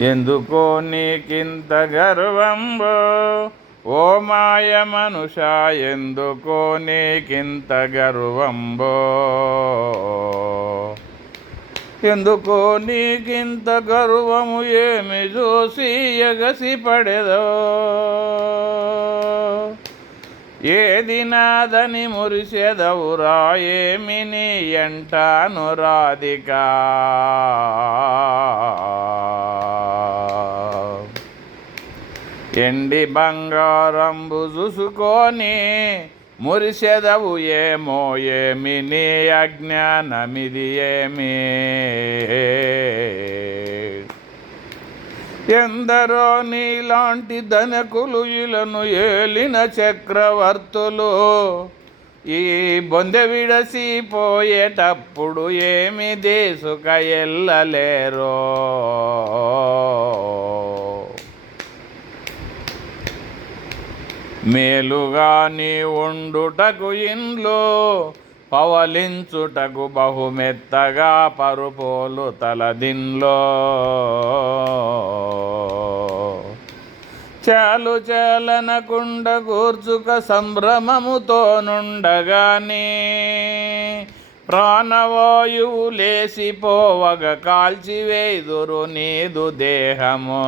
ఎందుకో నీకింత గర్వంబో? ఓ మాయ మనుష ఎందుకో నీకింత గర్వంబో? ఎందుకో నీకింత గర్వము ఏమి చూసి ఎగసి పడేదో ఏది నాదని మురిసెదవురా ఏమి నీ ఎంటాను రాధికా ఎండి బంగారంబు చూసుకొని మురిసెదవు ఏమో ఏమి నీ అజ్ఞానమిది ఏమి? ఎందరో నీలాంటి ధనకులు ఇలను ఏలిన చక్రవర్తులు ఈ బొందె విడసిపోయేటప్పుడు ఏమి దేశుక ఎల్లలేరో? మేలుగా నీ ఉండుటకు ఇండ్లు పవలించుటకు బహుమెత్తగా పరుపోలు తలదిన్లో చాలు చాలనకుండ కూర్చుక సంభ్రమముతో నుండగానే ప్రాణవాయువు లేసిపోవగ కాల్చివేదురు నీదు దేహమో.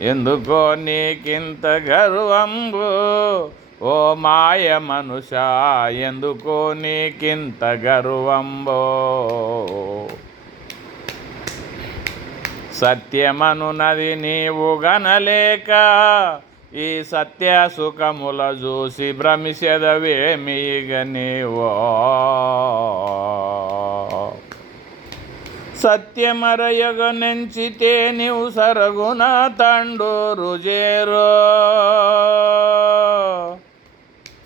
ఎందుకో నీకింత గర్వంబు? ఓ మాయ మనుష ఎందుకో నీకింత గర్వంబో? సత్యమనునది నీవు గనలేక ఈ సత్య సుఖముల చూసి భ్రమిసెదవేమిగ నీవో? సత్యమరయగ నెంచితే నీవు సరగున తండురుజేరో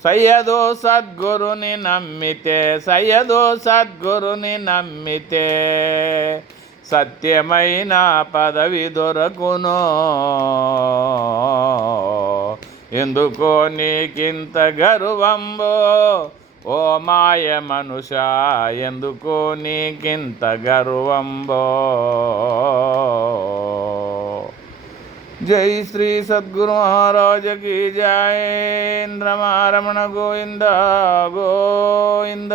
సయ్యదో సద్గురుని నమ్మితే సయ్యదో సద్గురుని నమ్మితే సత్యమైన పదవి దొరకును. ఎందుకో నీకింత గర్వంబో. ఓ మాయ మనుష ఎందుకు నీకింత గర్వంబో? జై శ్రీ సద్గురు మహారాజకి జయేంద్రమారమణ గోవింద గోవింద.